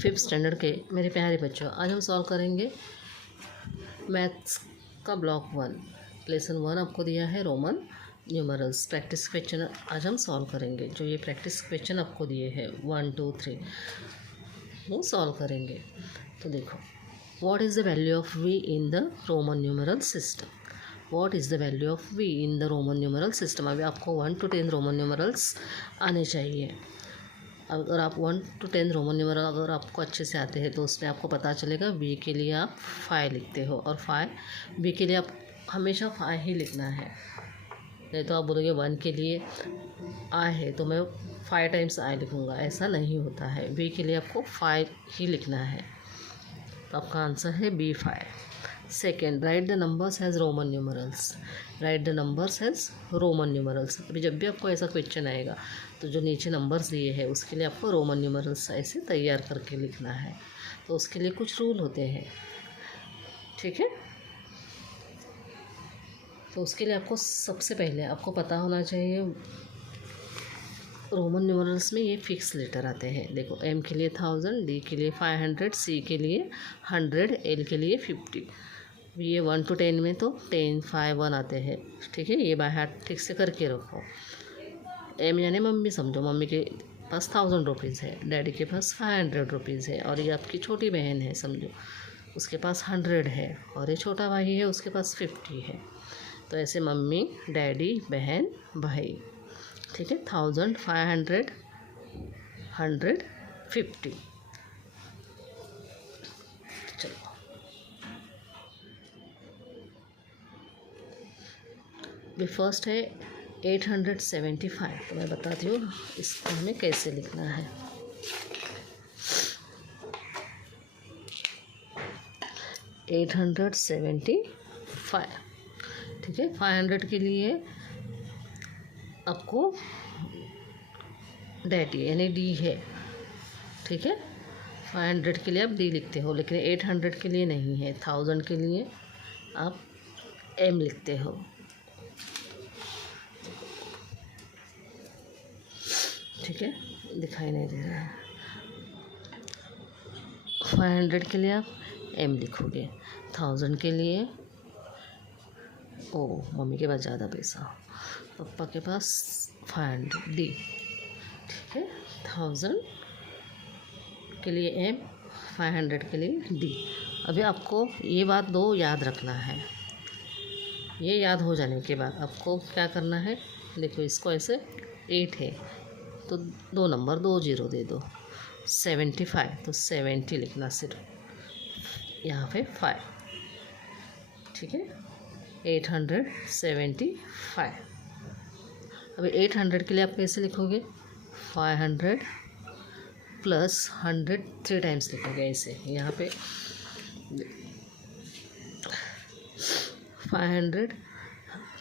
Fifth standard के मेरे प्यारे बच्चों, आज हम सॉल्व करेंगे मैथ्स का ब्लॉक 1 लेसन 1। आपको दिया है रोमन न्यूमरल्स प्रैक्टिस क्वेश्चन। आज हम सॉल्व करेंगे जो ये प्रैक्टिस क्वेश्चन आपको दिए हैं 1 2 3 वो सॉल्व करेंगे। तो देखो, what is the value of V in the Roman numeral system. What is the value of V in the Roman numeral system. अभी आपको 1 to 10 रोमन न्यूमरल्स आने चाहिए। अगर आप 1 to 10 रोमन न्यूमरल अगर आपको अच्छे से आते हैं तो उसमें आपको पता चलेगा वी के लिए आप 5 लिखते हो और 5 वी के लिए आप हमेशा 5 ही लिखना है। नहीं तो आप बोलोगे 1 के लिए आई है तो मैं 5 टाइम्स आई लिखूँगा, ऐसा नहीं होता है। वी के लिए आपको 5 ही लिखना है। तो आपका आंसर है B5। Second, right the numbers has Roman numerals. Right the numbers has Roman numerals. अभी जब भी आपको ऐसा क्वेश्चन आएगा तो जो नीचे नंबर्स दिए हैं उसके लिए आपको रोमन न्यूमरल्स ऐसे तैयार करके लिखना है। तो उसके लिए कुछ रूल होते हैं, ठीक है। तो उसके लिए आपको सबसे पहले आपको पता होना चाहिए रोमन न्यूमरल्स में ये फिक्स लेटर आते हैं। देखो, एम के लिए 1000, डी के लिए 500, सी के लिए 100, एल के लिए 50। ये 1 to 10 में तो 10 5 1 आते हैं, ठीक है। ये बाय हार्ट ठीक से करके रखो। एम यानी मम्मी समझो, मम्मी के पास 1000 रुपीज़ है, डैडी के पास 500 रुपीज़ है, और ये आपकी छोटी बहन है समझो, उसके पास 100 है, और ये छोटा भाई है उसके पास 50 है। तो ऐसे मम्मी, डैडी, बहन, भाई, ठीक है। 1000 500 100 50। चलो, भी फर्स्ट है 875। तो मैं बताती हूँ इसको हमें कैसे लिखना है। एट 875, ठीक है। 500 के लिए आपको डैडी यानी डी है, ठीक है। 500 के लिए आप डी लिखते हो, लेकिन 800 के लिए नहीं है। 1000 के लिए आप एम लिखते हो, ठीक है। दिखाई नहीं दे रहा है। 500 के लिए आप एम लिखोगे। 1000 के लिए ओ मम्मी के पास ज़्यादा पैसा, पापा के पास 500 डी, ठीक है। 1000 के लिए एम, 500 के लिए डी। अभी आपको ये बात दो याद रखना है। ये याद हो जाने के बाद आपको क्या करना है, देखो इसको ऐसे 8 है तो 2 नंबर 2 0 दे दो। 75 तो 70 लिखना सिर्फ यहाँ पे 5, ठीक है। 875। अभी 800 के लिए आप कैसे लिखोगे, 500 प्लस 100 3 टाइम्स लिखोगे ऐसे। यहाँ पे 500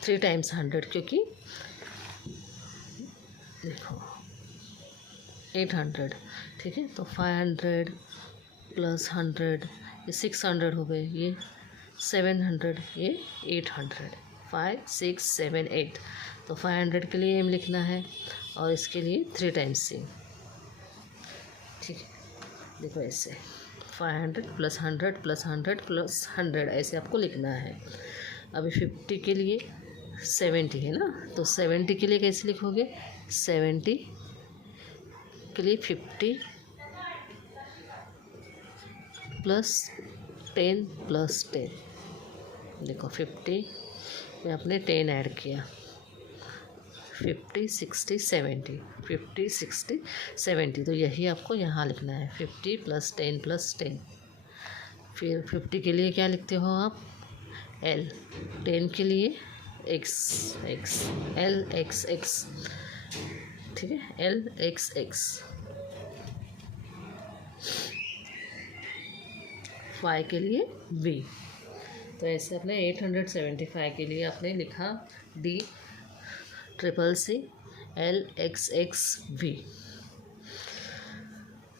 3 टाइम्स 100, क्योंकि देखो 800, ठीक है। तो 500 प्लस 100 ये 600 हो गए, ये 700, ये 800, 5 6 7 8। तो 500 के लिए एम लिखना है और इसके लिए 3 टाइम्स सी, ठीक है। देखो ऐसे 500 प्लस 100 प्लस 100 प्लस 100 ऐसे आपको लिखना है। अभी 50 के लिए 70 है ना, तो 70 के लिए कैसे लिखोगे, 70 के लिए 50 प्लस 10 प्लस 10। देखो 50 में आपने 10 ऐड किया, 50 60 70, 50 60 70। तो यही आपको यहाँ लिखना है, 50 प्लस 10 प्लस 10। फिर 50 के लिए क्या लिखते हो आप, एल। 10 के लिए x x, L X x, ठीक है। L X x. 5 के लिए वी। तो ऐसे अपने 875 के लिए आपने लिखा D triple C L X X V.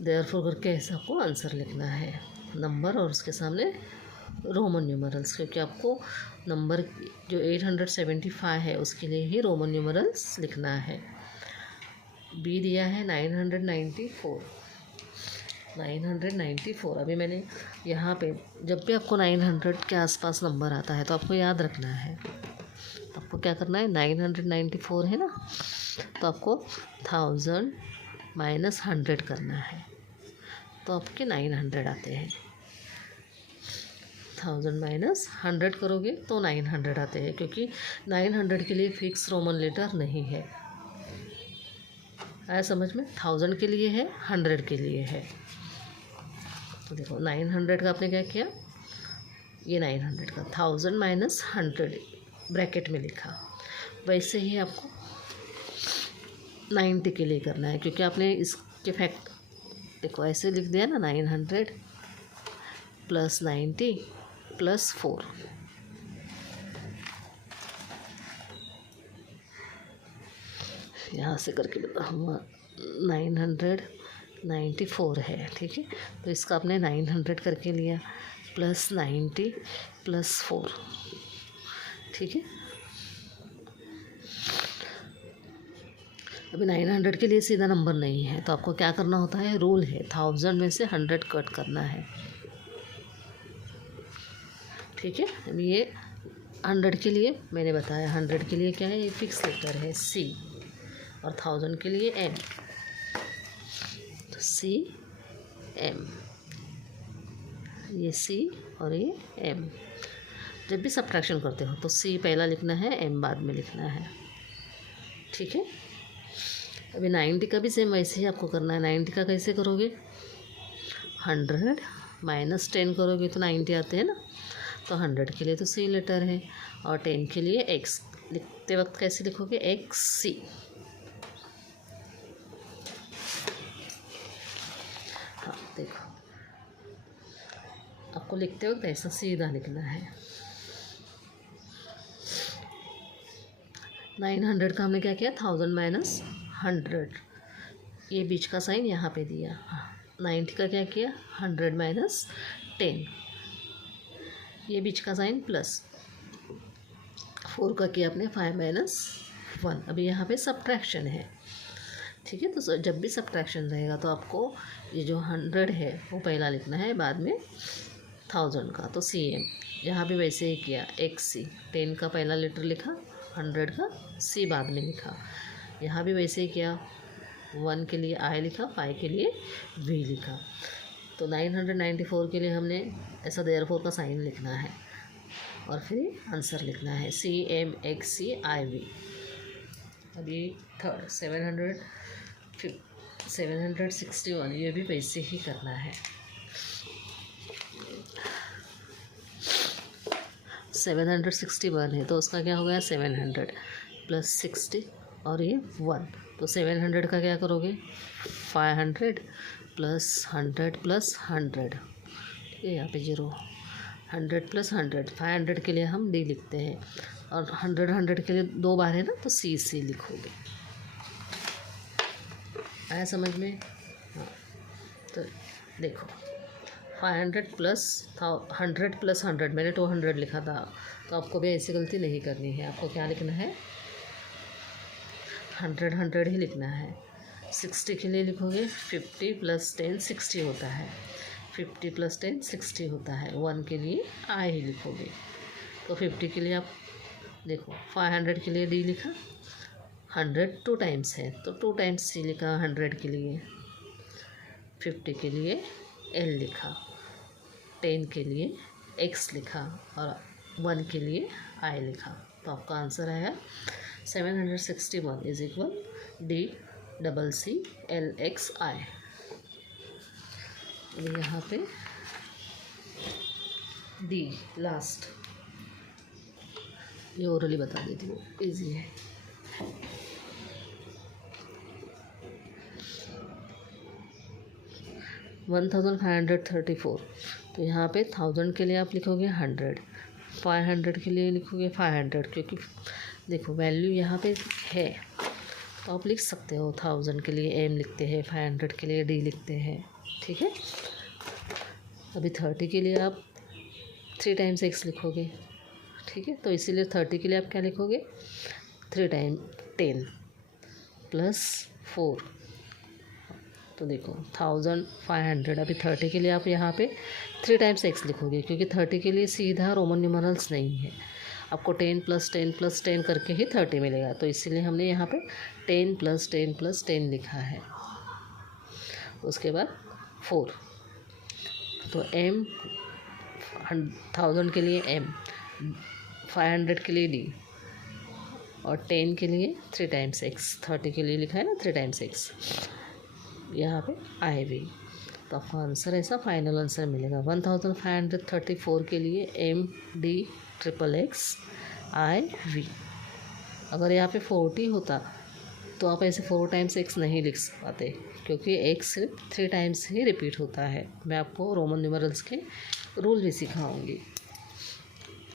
Therefore करके ऐसा आपको आंसर लिखना है, नंबर और उसके सामने रोमन न्यूमरल्स, क्योंकि आपको नंबर जो 875 है उसके लिए ही रोमन न्यूमरल्स लिखना है। बी दिया है 994, 994। अभी मैंने यहाँ पे जब भी आपको 900 के आसपास नंबर आता है तो आपको याद रखना है, आपको क्या करना है, 994 है ना, तो आपको 1000 माइनस 100 करना है, तो आपके 900 आते हैं। 1000 माइनस 100 करोगे तो 900 आते हैं, क्योंकि 900 के लिए फिक्स रोमन लेटर नहीं है। आया समझ में? 1000 के लिए है, 100 के लिए है। तो देखो 900 का आपने क्या किया, ये 900 का 1000 माइनस 100 ब्रैकेट में लिखा। वैसे ही आपको 90 के लिए करना है, क्योंकि आपने इसके फैक्ट देखो ऐसे लिख दिया ना, 900 प्लस 90 प्लस 4। यहाँ से करके बताऊँगा, 994 है, ठीक है। तो इसका आपने 900 करके लिया प्लस 90 प्लस 4, ठीक है। अभी 900 के लिए सीधा नंबर नहीं है, तो आपको क्या करना होता है, रूल है 1000 में से 100 कट करना है, ठीक है। अभी ये 100 के लिए मैंने बताया, 100 के लिए क्या है, ये फिक्स लेटर है C, और 1000 के लिए M, तो C M, ये C और ये M। जब भी सब्ट्रैक्शन करते हो तो C पहला लिखना है, M बाद में लिखना है, ठीक है। अभी 90 का भी सेम वैसे ही आपको करना है। 90 का कैसे करोगे, 100 माइनस 10 करोगे तो 90 आते हैं ना, तो 100 के लिए तो C लेटर है, और 10 के लिए X लिखते वक्त कैसे लिखोगे, XC। हाँ देखो, आपको लिखते वक्त ऐसा सीधा लिखना है। 900 का हमने क्या किया, 1000 माइनस 100, ये बीच का साइन यहाँ पे दिया। 90 का क्या किया, 100 माइनस 10, ये बीच का साइन प्लस 4 का किया आपने 5 माइनस 1। अभी यहाँ पे सब्ट्रैक्शन है, ठीक है। तो जब भी सब्ट्रैक्शन रहेगा तो आपको ये जो 100 है वो पहला लिखना है, बाद में 1000 का तो CM। यहाँ भी वैसे ही किया, XC, 10 का पहला लेटर लिखा, 100 का C बाद में लिखा। यहाँ भी वैसे ही किया, 1 के लिए I लिखा, 5 के लिए V लिखा। तो 994 के लिए हमने ऐसा देयरफॉर का साइन लिखना है, और फिर आंसर लिखना है CMXCIV। अभी थर्ड 761, ये भी वैसे ही करना है। 761 है तो उसका क्या हो गया, 700 प्लस 60 और ये 1, तो 700 का क्या करोगे, 500 प्लस 100 प्लस 100, ठीक है। यहाँ पे 0, 100 प्लस 100, 500 के लिए हम D लिखते हैं, और 100 के लिए 2 बार है ना, तो C लिखोगे। आया समझ में? हाँ, तो देखो 500 प्लस 100 प्लस 100, मैंने 200 लिखा था, तो आपको भी ऐसी गलती नहीं करनी है। आपको क्या लिखना है, 100 ही लिखना है। 60 के लिए लिखोगे 50 प्लस 10 60 होता है, 50 प्लस 10 60 होता है। 1 के लिए I ही लिखोगे, तो 50 के लिए आप देखो 500 के लिए D लिखा, 100 2 टाइम्स है तो 2 टाइम्स C लिखा 100 के लिए, 50 के लिए L लिखा, 10 के लिए X लिखा, और 1 के लिए I लिखा। तो आपका आंसर आया 761 इज इक्वल DCCLXI। यहाँ पे D लास्ट, ये ओरली बता देती हूँ, इजी है। वन 1534, तो यहाँ पे 1000 के लिए आप लिखोगे 100, 500 के लिए लिखोगे 500, क्योंकि देखो वैल्यू यहाँ पे है तो आप लिख सकते हो। 1000 के लिए M लिखते हैं, 500 के लिए D लिखते हैं, ठीक है। अभी 30 के लिए आप 3 टाइम्स X लिखोगे, ठीक है। तो इसीलिए 30 के लिए आप क्या लिखोगे, 3 टाइम 10 प्लस 4, तो देखो 1500, अभी 30 के लिए आप यहाँ पे 3 टाइम्स x लिखोगे, क्योंकि 30 के लिए सीधा रोमन न्यूमरल्स नहीं है, आपको 10 + 10 + 10 करके ही 30 मिलेगा, तो इसीलिए हमने यहाँ पे 10 + 10 + 10 लिखा है। उसके बाद 4, तो m 1000 के लिए m, 500 के लिए d, और 10 के लिए 3 टाइम्स x, 30 के लिए लिखा है ना 3 टाइम्स x, यहाँ पे आई वी। तो आपका आंसर ऐसा फाइनल आंसर मिलेगा 1534 के लिए MD XXX IV। अगर यहाँ पे 40 होता तो आप ऐसे 4 टाइम्स x नहीं लिख पाते, क्योंकि x सिर्फ 3 टाइम्स ही रिपीट होता है। मैं आपको रोमन न्यूमरल्स के रूल भी सिखाऊंगी।